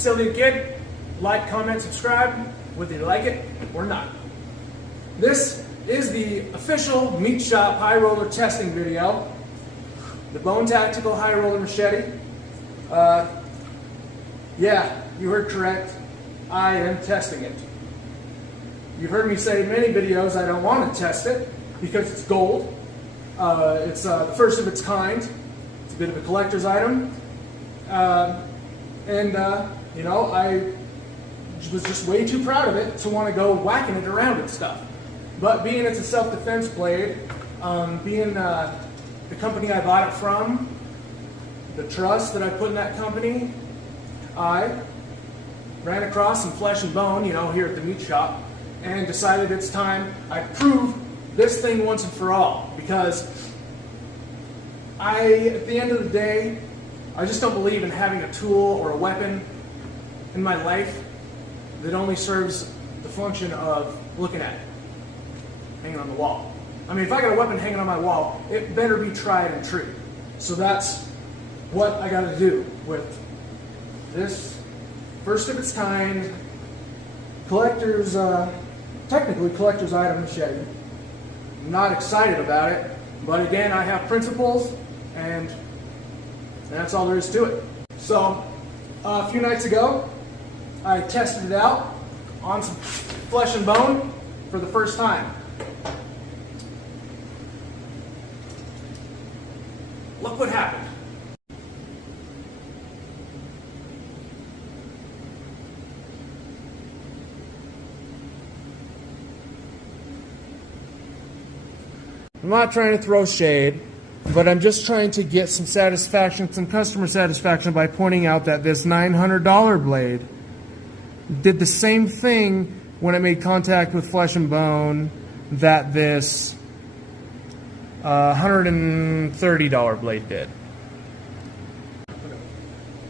Silly kid, like, comment, subscribe, whether you like it or not. This is the official Meat Shop high roller testing video. The Bone Tactical high roller machete. Yeah, you heard correct. I am testing it. You've heard me say in many videos I don't want to test it because it's gold. It's the first of its kind. It's a bit of a collector's item. You know, I was just way too proud of it to want to go whacking it around and stuff. But being it's a self-defense blade, being the company I bought it from, the trust that I put in that company, I ran across some flesh and bone, you know, here at the meat shop, and decided it's time I prove this thing once and for all. Because at the end of the day, I just don't believe in having a tool or a weapon in my life that only serves the function of looking at it, hanging on the wall. I mean, if I got a weapon hanging on my wall, it better be tried and true. So that's what I got to do with this first of its kind collector's, technically collector's item machete. I'm not excited about it, but again, I have principles, and that's all there is to it. So, a few nights ago, I tested it out on some flesh and bone for the first time. Look what happened. I'm not trying to throw shade, but I'm just trying to get some satisfaction, some customer satisfaction by pointing out that this $900 blade did the same thing when it made contact with flesh and bone that this $130 blade did.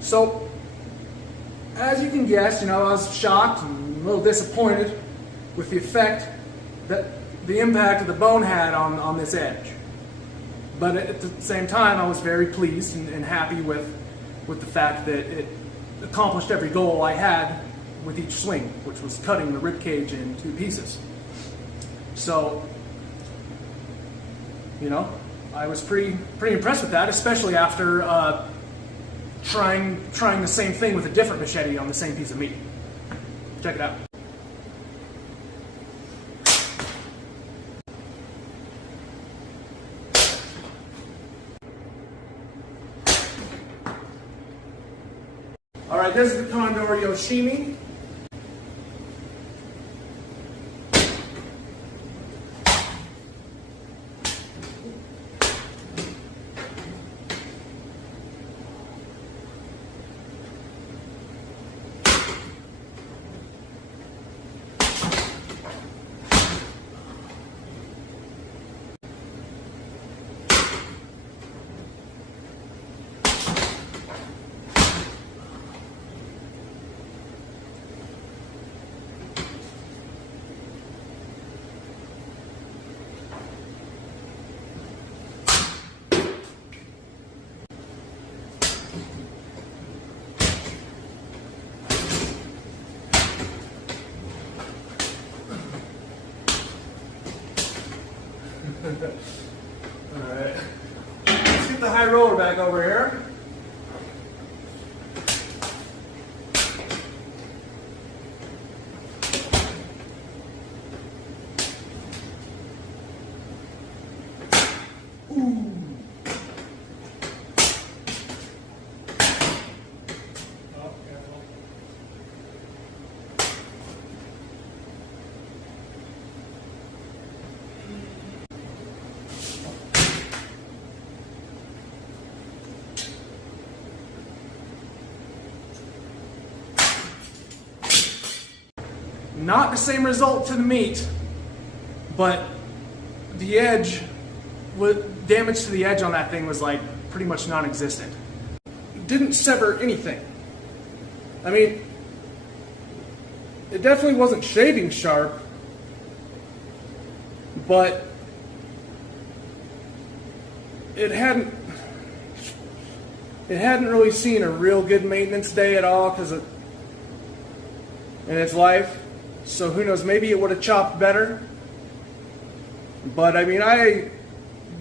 So, as you can guess, you know, I was shocked and a little disappointed with the effect that the impact of the bone had on this edge. But at the same time, I was very pleased and happy with the fact that it accomplished every goal I had with each swing, which was cutting the rib cage in two pieces. So, you know, I was pretty impressed with that, especially after trying the same thing with a different machete on the same piece of meat. Check it out. All right, this is the Condor Yoshimi. Alright, let's get the high roller back over here. Not the same result to the meat, but the edge, damage to the edge on that thing was like pretty much non-existent. Didn't sever anything. I mean, it definitely wasn't shaving sharp, but it hadn't really seen a real good maintenance day at all, because in its life, so who knows, maybe it would have chopped better. But I mean, I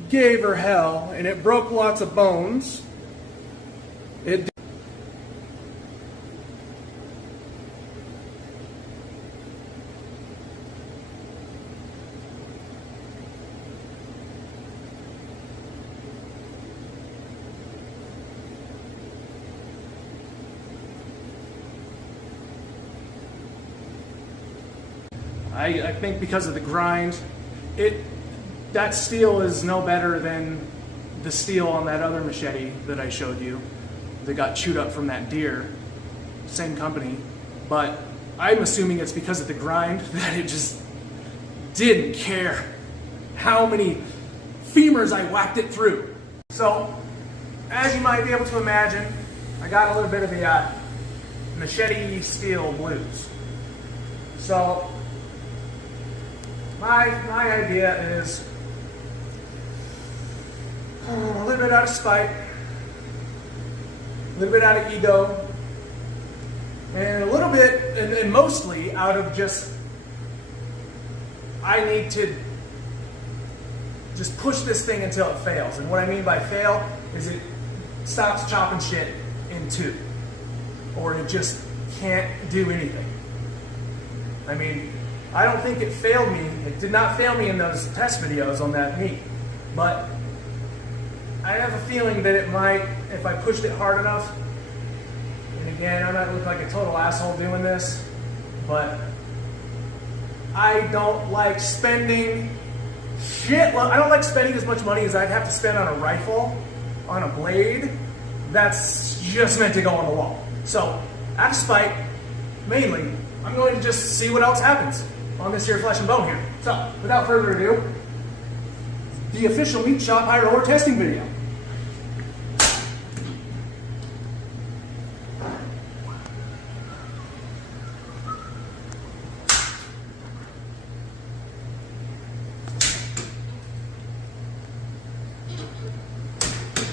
gave her hell, and it broke lots of bones. It I think because of the grind, that steel is no better than the steel on that other machete that I showed you that got chewed up from that deer. Same company. But I'm assuming it's because of the grind that it just didn't care how many femurs I whacked it through. So, as you might be able to imagine, I got a little bit of the machete steel blues. So, my idea is a little bit out of spite, a little bit out of ego, and a little bit, and mostly out of just, I need to just push this thing until it fails. And what I mean by fail is it stops chopping shit in two, or it just can't do anything. I mean, I don't think it failed me. It did not fail me in those test videos on that meat. But I have a feeling that it might, if I pushed it hard enough. And again, I might look like a total asshole doing this, but I don't like spending shit. I don't like spending as much money as I'd have to spend on a rifle, on a blade. That's just meant to go on the wall. So, out of spite, mainly, I'm going to just see what else happens on this here flesh and bone here. So, without further ado, the official meat shop high roller testing video.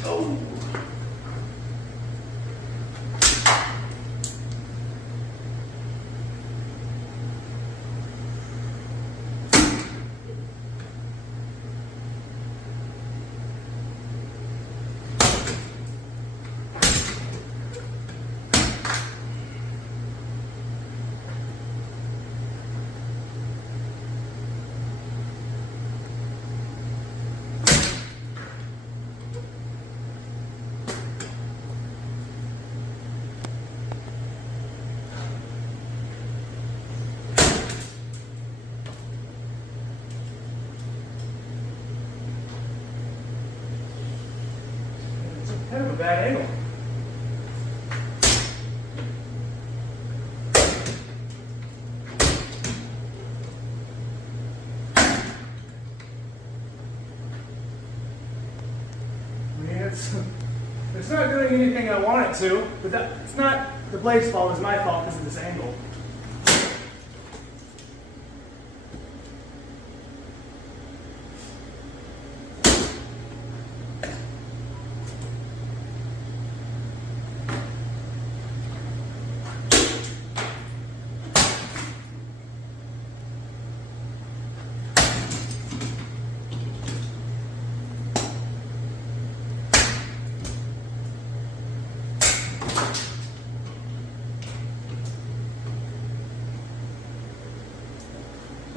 Oh. Kind of a bad angle. I mean, it's not doing anything I want it to, but it's not the blade's fault, it's my fault because of this angle.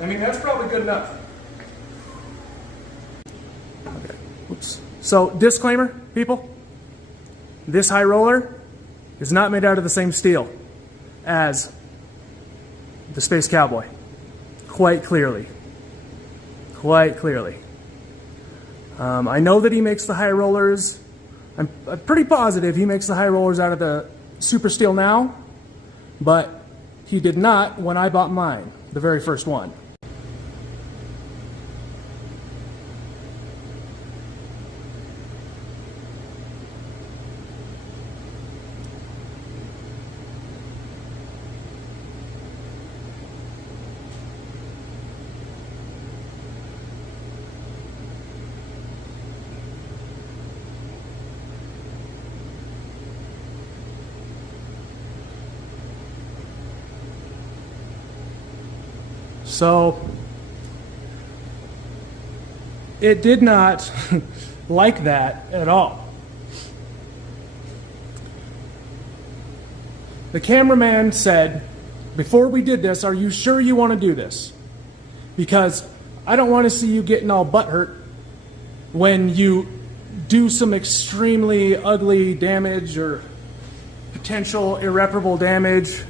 I mean, that's probably good enough. Okay. Oops. So, disclaimer, people. This high roller is not made out of the same steel as the Space Cowboy. Quite clearly. Quite clearly. I know that he makes the high rollers. I'm pretty positive he makes the high rollers out of the Super Steel now, but he did not when I bought mine, the very first one. So it did not like that at all. The cameraman said, before we did this, are you sure you want to do this? Because I don't want to see you getting all butthurt when you do some extremely ugly damage or potential irreparable damage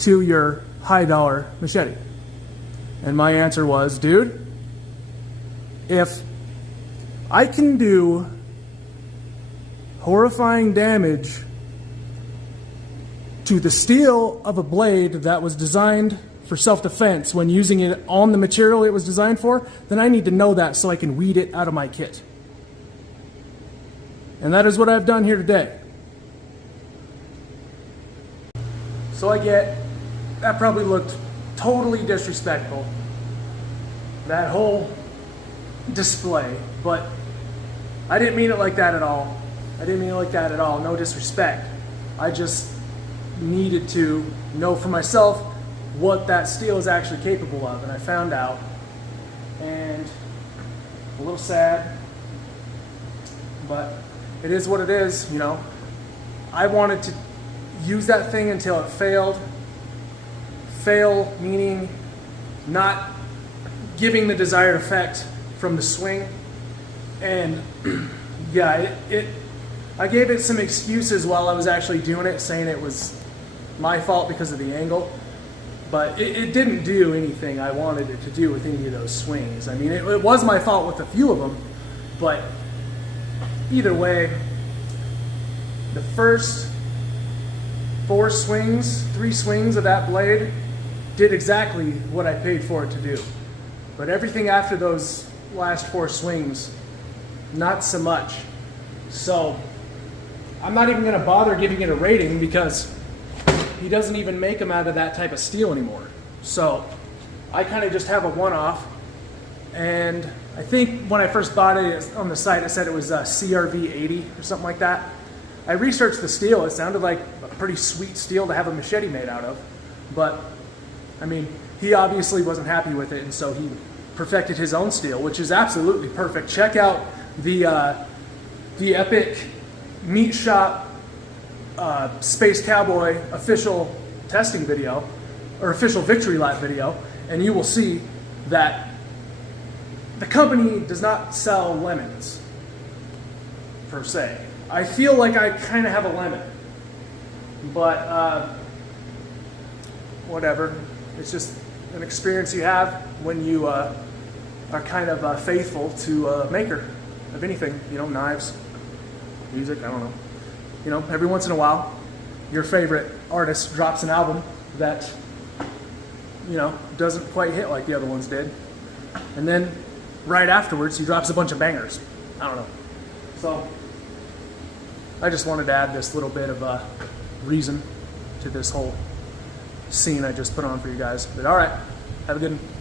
to your high dollar machete. And my answer was, dude, if I can do horrifying damage to the steel of a blade that was designed for self-defense when using it on the material it was designed for, then I need to know that so I can weed it out of my kit. And that is what I've done here today. So I get, that probably looked totally disrespectful, that whole display, but I didn't mean it like that at all. I didn't mean it like that at all, no disrespect. I just needed to know for myself what that steel is actually capable of, and I found out, and a little sad, but it is what it is, you know. I wanted to use that thing until it failed. Fail meaning not giving the desired effect from the swing. And yeah, I gave it some excuses while I was actually doing it, saying it was my fault because of the angle. But it didn't do anything I wanted it to do with any of those swings. I mean, it was my fault with a few of them, but either way, the first 3 swings of that blade did exactly what I paid for it to do. But everything after those last 4 swings, not so much. So I'm not even going to bother giving it a rating because he doesn't even make them out of that type of steel anymore. So I kind of just have a one-off. And I think when I first bought it on the site, it said it was CRV 80 or something like that. I researched the steel. It sounded like a pretty sweet steel to have a machete made out of. But, I mean, he obviously wasn't happy with it, and so he perfected his own steel, which is absolutely perfect. Check out the Epic Meat Shop Space Cowboy official testing video, or official victory lap video, and you will see that the company does not sell lemons, per se. I feel like I kind of have a lemon, but whatever. It's just an experience you have when you are kind of faithful to a maker of anything, you know, knives, music, I don't know. You know, every once in a while, your favorite artist drops an album that, you know, doesn't quite hit like the other ones did. And then right afterwards, he drops a bunch of bangers. I don't know. So I just wanted to add this little bit of reason to this whole scene I just put on for you guys. But all right, have a good one.